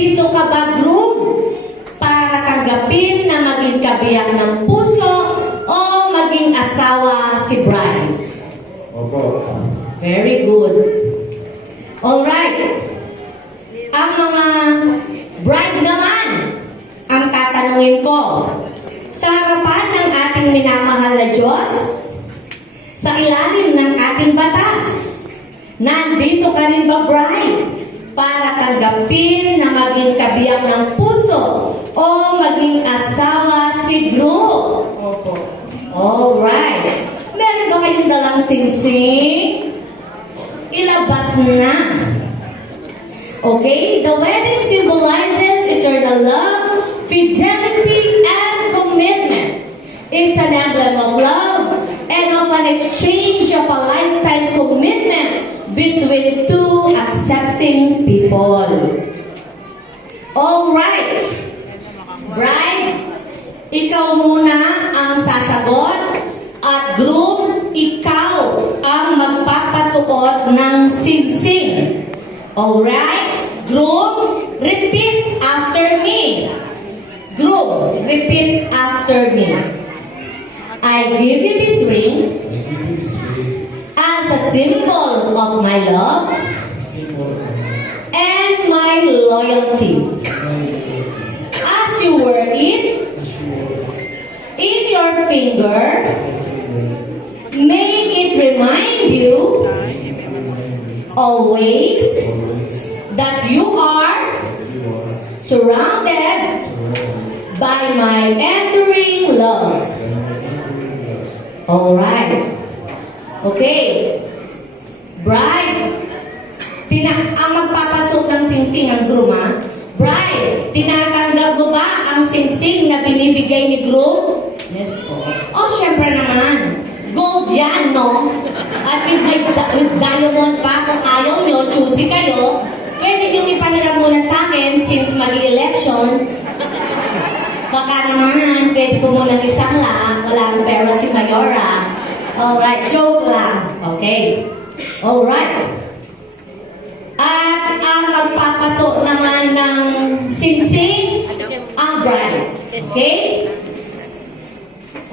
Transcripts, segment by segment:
Nandito ka ba, groom? Para tanggapin na maging kabiyak ng puso o maging asawa si bride? Opo. Very good. Alright. Ang mga bride naman, ang tatanungin ko, sa harapan ng ating minamahal na Diyos, sa ilalim ng ating batas, nandito ka rin ba, bride, para tanggapin na maging kabiyak ng puso o maging asawa si groom? Opo. Alright. Meron ba kayong dalang singsing? Ilabas na. Okay? The wedding symbolizes eternal love, fidelity, and commitment. It's an emblem of love and of an exchange of a lifetime commitment between two accepting people. Alright. Bride, ikaw muna ang sasagot at groom, ikaw ang magpapasuot ng singsing. Alright? Groom, repeat after me. Groom, repeat after me. I give you this ring I give you this ring as a symbol of my love as a symbol of my and my loyalty. loyalty. As you wear it As you are in your finger, finger, may it remind you always always that you are that you are surrounded surrounded by my enduring love. by my enduring love. Alright. Okay. Bride, ang magpapasok ng singsing ang groom, ha? Bride, tinatanggap mo ba ang singsing na binibigay ni groom? Yes po. Oh, syempre naman. Gold yan, no? At with diamond pa, kung ayaw nyo, choosy kayo, pwede nyo ipanaram muna sa akin since mag-election. Baka naman, pwede ko muna isang lang, wala nang pera si Mayora. Alright, joke lang. Okay. Alright. At ang magpapasok naman ng singsing, ang bride. Okay?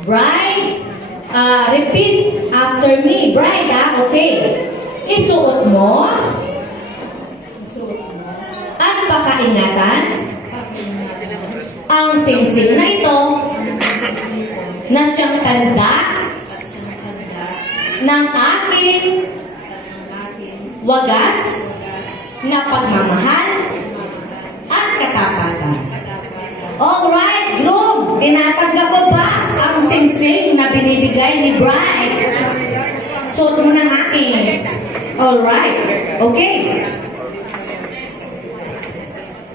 Bride, repeat after me. Bride, okay. Isuot mo at pakaingatan ang singsing na ito na siyang tanda at siyang tanda ng aking at ng aking wagas wagas na pagmamahal pagmamahal at katapatan. katapatan. Alright, groom, tinatanggap mo ba ang singsing na binibigay ni bride? Suot mo ng akin. Alright, okay.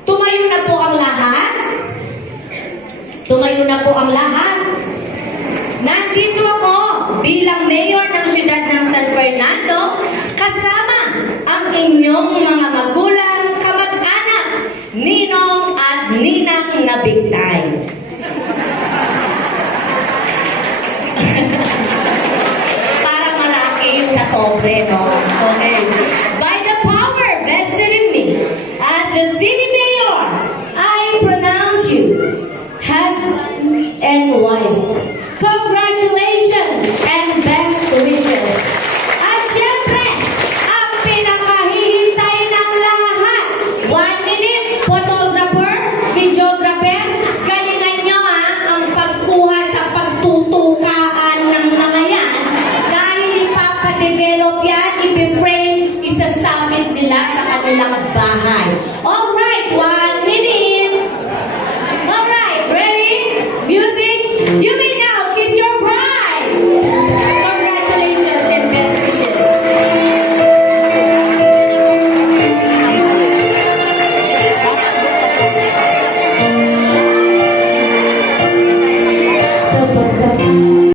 Tumayo na po ang lahat. Tumayo na po ang lahat. Nandito ako bilang mayor ng siyudad ng San Fernando kasama ang inyong mga magulang, kamag-anak, ninong at ninang na big time. Para malaki yung sa sobre, no? Okay. By the power vested in me as the city mayor, I pronounce you husband and wife. Congratulations and best wishes. At syempre, ang pinakahihintay ng lahat. 1 minute, photographer, videographer, galingan nyo ang pagkuha sa pagtutukaan ng mga yan dahil ipapadevelop yan, ipi-frame, isasabit nila sa kanilang bahay. Alright, 1 minute. Alright, ready? Music, you